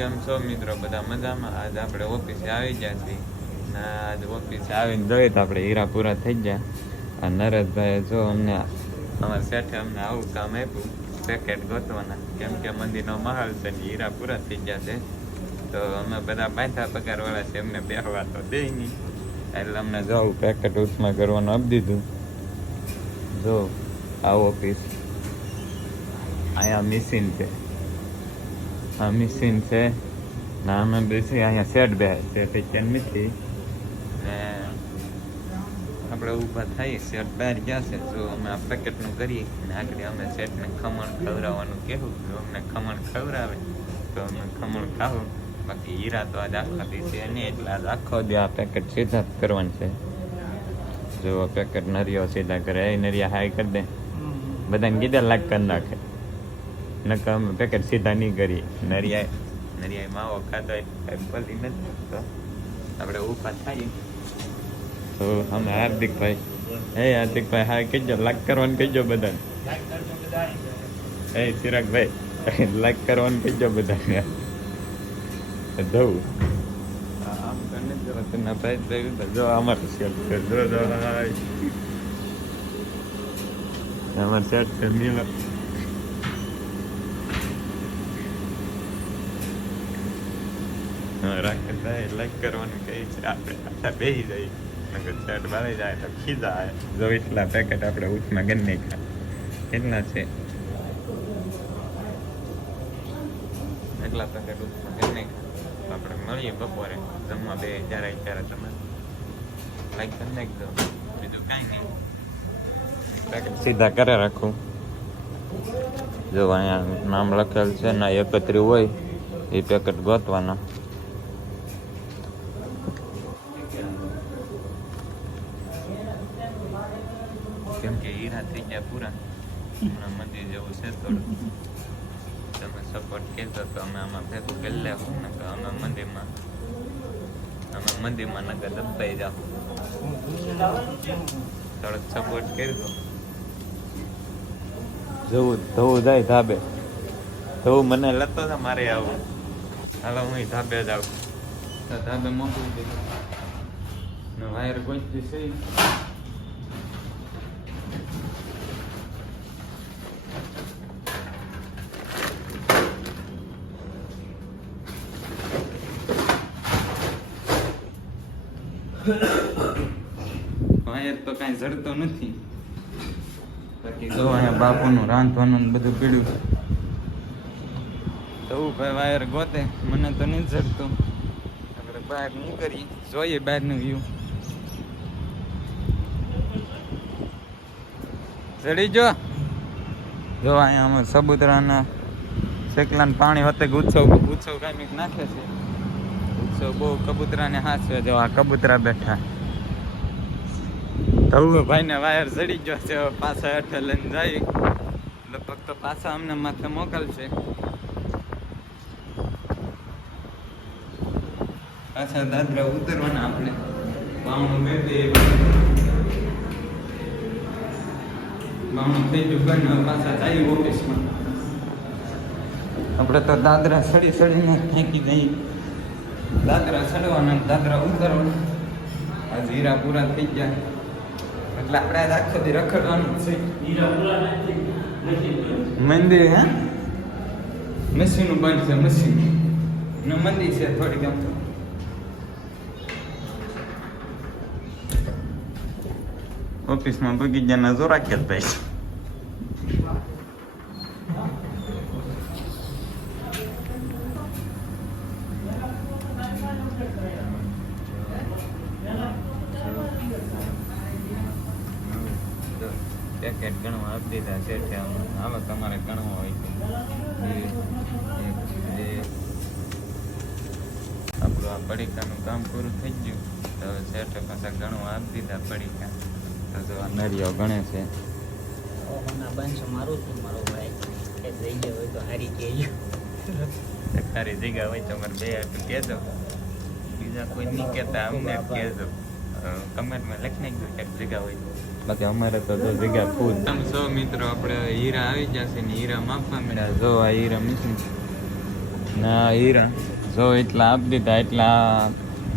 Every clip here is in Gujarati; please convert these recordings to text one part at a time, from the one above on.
કેમ છો મિત્રો? બધા મજામાં? આજ આપણે ઓફિસે આવી ગયા છીએ ને આજ ઓફિસે આવીને જોઈએ તો આપણે હીરા પૂરા થઈ ગયા. આ નરેશભાઈ જો અમને અમારા શેઠે અમને આવું કામ આપ્યું, પેકેટ ગોતવાના, કેમ કે મંદિરનો માહોલ છે ને હીરા પૂરા થઈ ગયા છે. તો અમે બધા પાછા પગારવાળા છે, એમને બેહવા તો દે નહીં, એટલે અમને જવું પેકેટ ઉષ્મા કરવાનું આપી દીધું. જો આ ઓફિસ, અહીંયા મશીન છે, આ મશીન છે ને અમે બેસી અહીંયા સેટ બે છે કિચન નથી ને આપણે ઊભા થઈ સેટ બહાર ગયા છે. જો અમે આ પેકેટનું કરીએ ને આગળ અમે સેટને ખમણ ખવડાવવાનું કહેવું, જો અમને ખમણ ખવડાવે તો અમે ખમણ ખાવું. બાકી હીરા તો આજ આખા દિવસે નહીં, એટલે આજ આખો દી આ પેકેટ સીધા જ કરવાનું છે. જો પેકેટ નરિયો સીધા કરે, એ નરિયા હાઈ કરી દે, બધાને કીધા લાગ કરી નાખે, નકર અમે પેકેટ સીધા નહીં કરીએ. નરિયા માવો ખાતો પલી નથી, તો આપણે ઊભા થઈએ. તો અમે હાર્દિકભાઈ હા કહેજો, લાઈક કરવાનું કહેજો બધાને. ચિરાગભાઈ લાઈક કરવાનું કહેજો બધાને. જવું આમ કરીને જો ભાઈ જો અમારું સેટ છે, જો અમારું સેટ છે નીલો. રાકેશભાઈ લાઈક કરવાનું કહે છે, આપણે બેસી જઈએ, શર્ટ બાળી જાય તો ખીજા આવે. જો એટલા પેકેટ આપણે ઉચમાં ગણ નાખ્યા, કેટલા છે એટલા પેકેટ ઉચમાં ગણ નાખ્યા. આપણે મળીએ બપોરે જમવા બે જ્યારે તમે લાઈક કરી નાખજો, બીજું કાંઈ નહીં. પેકેટ સીધા કરે રાખું. જો અહીંયા નામ લખેલ છે ને 31 હોય એ પેકેટ ગોતવાના. કેમ કે હીરા થઈ ગયા પૂરા, હમણાં મંદિર જેવું છે થોડું, તમે સપોર્ટ કહેતો તો અમે આમાં ભેગું કરી લેવું ને, કે અમે મંદિરમાં નગર દબાઈ જાઓ, થોડોક સપોર્ટ કરજો. ધોવું જાય ધાબે, ધોવું મને લતો છે મારે આવું. હાલો હું ધાબે જ આવું, તો ધાબે મોકલી દીધું ને વાયર ગોંચી છે. વાયર તો કાંઈ જડતો નથી. બાકી જો અહીંયા બાપુનું રાંધવાનું બધું પીડ્યું, તો ભાઈ વાયર ગોતે, મને તો નહીં જડતું. આપણે બહાર નીકળી જોઈએ બહારનું વ્યૂ. ચડી જો અહીંયા અમે સબુતરાના શેકલાને પાણી વતે ઉત્સવ કાંઈક નાખે છે. ઉત્સવ બહુ કબૂતરાને હાથે. જો આ કબૂતરા બેઠા, તો ભાઈને વાયર ચડી ગયો છે, પાછા હેઠે લઈને જાય, લગભગ તો પાછા અમને માથે મોકલશે. પાછા દાદરા ઉતરવાના આપણે, બાવણું થઈ ગયું ને પાછા જાય ઓફિસમાં. આપણે તો દાદરા સડીને ફેંકી દઈએ, દાદરા ચડવાના, દાદરા ઉતરવાના. આ હીરા પૂરા થઈ ગયા એટલે આપણે આજ આખો દી રખડવાનું છે. મંદિર હે મશીનું બંધ છે, મશીન ને મંદિર છે થોડીક આમ. ઓફિસમાં બગીચાના જો રાખ્યા ભાઈ. પેકેટ ગણવા આપી દીધા છે, હવે તમારે ગણવા હોય તો આપણું આ પડીકાનું કામ પૂરું થઈ ગયું. તો હવે શેઠે પાછા ગણવા આપી દીધા પડીકા. તો આ નરિયો ગણે છે. સારી જગ્યા હોય તો અમારે બે આટલું કહેજો, બીજા કોઈ નહીં કહેતા અમને કહેજો, કમેન્ટમાં લખી નાખજો ક્યાંક જગ્યા હોય. બાકી અમારે તો જો જગ્યા ફૂલ. મિત્રો આપણે હીરા આવી જશે ને હીરા માપવા મળ્યા. જો આ હીરા મશીન ના હીરા જો એટલા આપી દીધા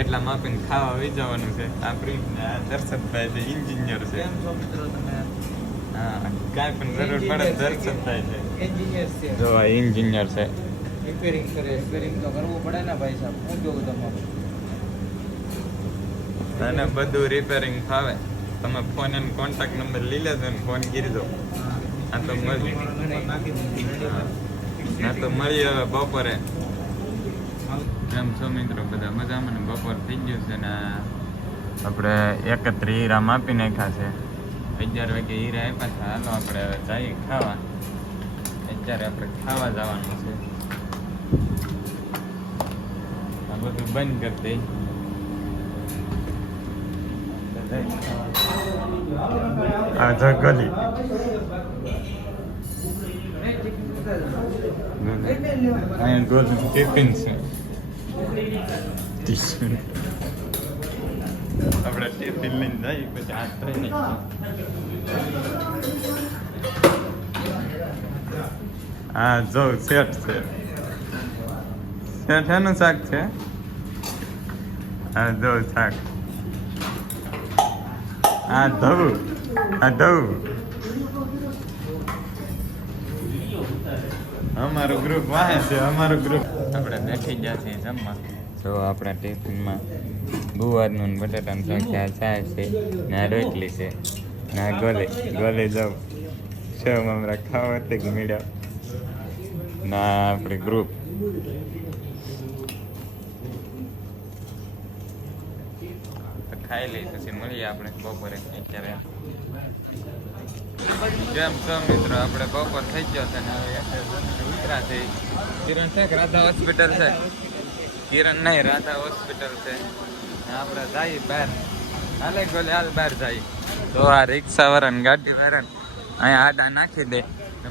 એટલા માપીને ખાવા વહી જવાનું છે. આ પ્રિન્ટ ને આ દર્શનભાઈ છે એન્જિનિયર છે. હા કાંઈ પણ જરૂર પડે દર્શનભાઈ છે એન્જિનિયર છે. જો આ એન્જિનિયર છે. રિપેરિંગ કરે, રિપેરિંગ તો કરવું પડે ને ભાઈ સાહેબ. હું જોઉં તમારું અને બધું રિપેરિંગ ફાવે. તમે ફોન એનો કોન્ટેક્ટ નંબર લઈ લેજો ને ફોન કરી દો. આ તો મળી હવે બપોરે. કેમ છો મિત્રો? બધા મજામાં ને? બપોર થઈ ગયું છે ને આપણે 31 હીરા માપી નાખ્યા છે. 11 વાગે હીરા આપ્યા છે. હાલો આપણે હવે જઈએ ખાવા. અત્યારે આપણે ખાવા જવાનું છે. આ બધું બંધ કરી દઈ. આ જગલી અહીંયા ગોલ ટિફિન છે. આપણે ટિફિન લઈને જઈએ પછી હાથ ધોઈ નાખીએ. હા જો સેટ છે. સેટ એનું શાક છે. હા જો શાક. આ ધવું અમારું ગ્રુપ વાહે છે. અમારું ગ્રુપ આપણે બેઠી ગયા છીએ જમવા. જો આપણા ટિફિનમાં ગુવારનું ને બટાટાનું શાક છે. આ ચા છે ને આ રોટલી છે ને આ ગોલે જાઉં છે. હમણાં ખાવા તે મીડા ના આપણે ગ્રુપ ખાઈ લઈ પછી મળીએ આપણે બપોરે. અત્યારે જેમ છો મિત્રો આપણે બપોર થઈ ગયો છે ને હવે ઉતરા છે. કિરણ છે રાધા હોસ્પિટલ છે. કિરણ નહીં રાધા હોસ્પિટલ છે. આપણે જઈએ બહાર. હાલે ગોલે હાલ બહાર જઈએ. તો આ રિક્ષા વાળા ગાડી વાળા અહીંયા આડા નાખી દે.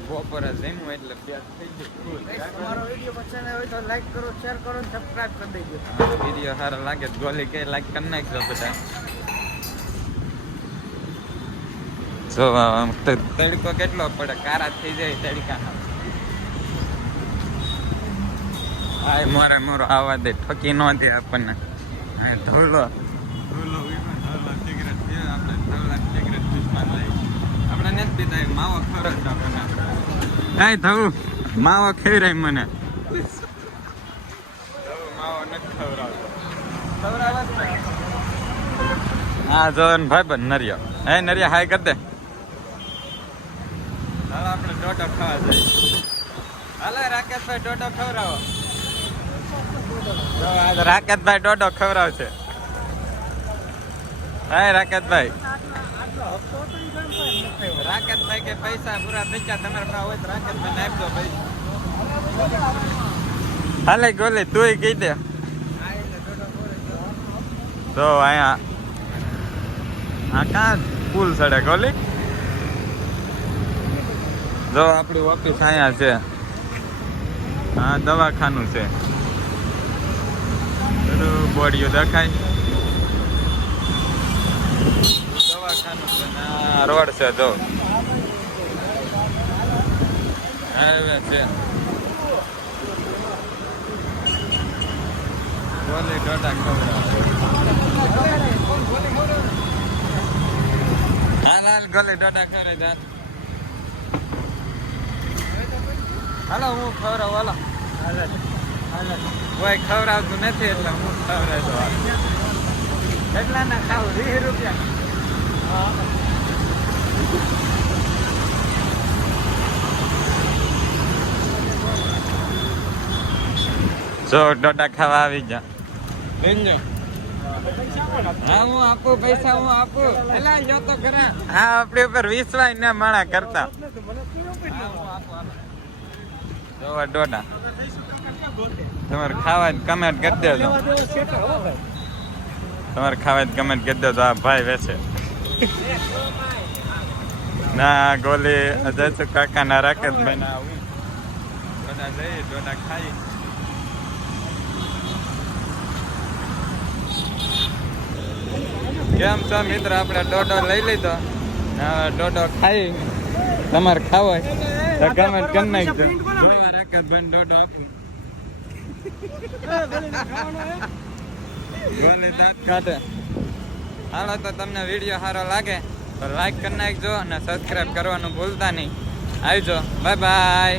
બપોરે જમ્યું એટલે પ્યાસ થઈ ગયું. મારો વિડીયો પસંદ આવ્યો તો લાઈક કરો, શેર કરો અને સબસ્ક્રાઇબ કરી દેજો. વિડીયો સારો લાગે તો ગોલી કે લાઈક કરી નાખજો બધા. જો તડકો કેટલો પડે, કારા થઈ જાય તડકાના. હા મોરો આવા દે, ઠકી ન દે આપણને. હા ધોલો સિગરેટ પીએ આપણે. સિગરેટ પીસમાં લઈ આપણે નથી પીતા. માવો ખવડાવ આપણને. કાંઈ થવું માવો ખવડાય મને. માવો નથી ખવડાવતો. હા જો ભાઈ બન નરિયા. હે નરિયા હાય કરી દે. હવે આપણે ડોડો ખાવા જઈએ. હાલે રાકેશભાઈ ડોડો ખવડાવો. રાકેશભાઈ ડોડો ખવડાવશે. હા રાકેશભાઈ. રાકેશભાઈ કે પૈસા પૂરા થઈ ગયા તમારે પાસે હોય તો રાકેશભાઈ ને આપજો પૈસા. હાલે ગોલી તું કહી દે. તો અહીંયા આ કાં પુલ ચડે ગોલી. જો આપણી ઓફિસ અહીંયા છે. હા દવાખાનું છે. બોડીઓ દેખાય. દવાખાનું છે ને રોડ છે. જો હાઈવે છે. ગોલી ડોડા હાલ ગોલી ડોડા ખવડાવી. હાલો હું ખવડાવું. હાલો કોઈ ખવડાવતું નથી એટલે હું ખવડાવી દઉં. કેટલા ના ખાવ? 20 રૂપિયા. જો ડોડા ખાવા આવી જા. હા હું આપું પૈસા હું આપું. એલા જો તો ખરા. હા આપણી ઉપર વિશ્વાસ ના માણા કરતા. જો ડોડા તમારે ખાવા જ કમેન્ટ કરી દેજો. તમારે ખાવા જ કમેન્ટ કરી દેજો. આ ભાઈ વેચે ના ગોલી જયસુ કાકા ના રાકેશભાઈ ના આવું બધા જઈએ ડોડા ખાઈ. કેમ છો મિત્ર? આપણે ડોડો લઈ લીધો. ડોડો ખાઈ. તમારે ખાવો તો કમેન્ટ કરી નાખજો. રાકેશભાઈ ડોડો આપું. ગોલી દાંત કાઢે. હાલો તો તમને વિડીયો સારો લાગે તો લાઈક કરી નાખજો અને સબસ્ક્રાઇબ કરવાનું ભૂલતા નહીં. આવજો, બાય બાય.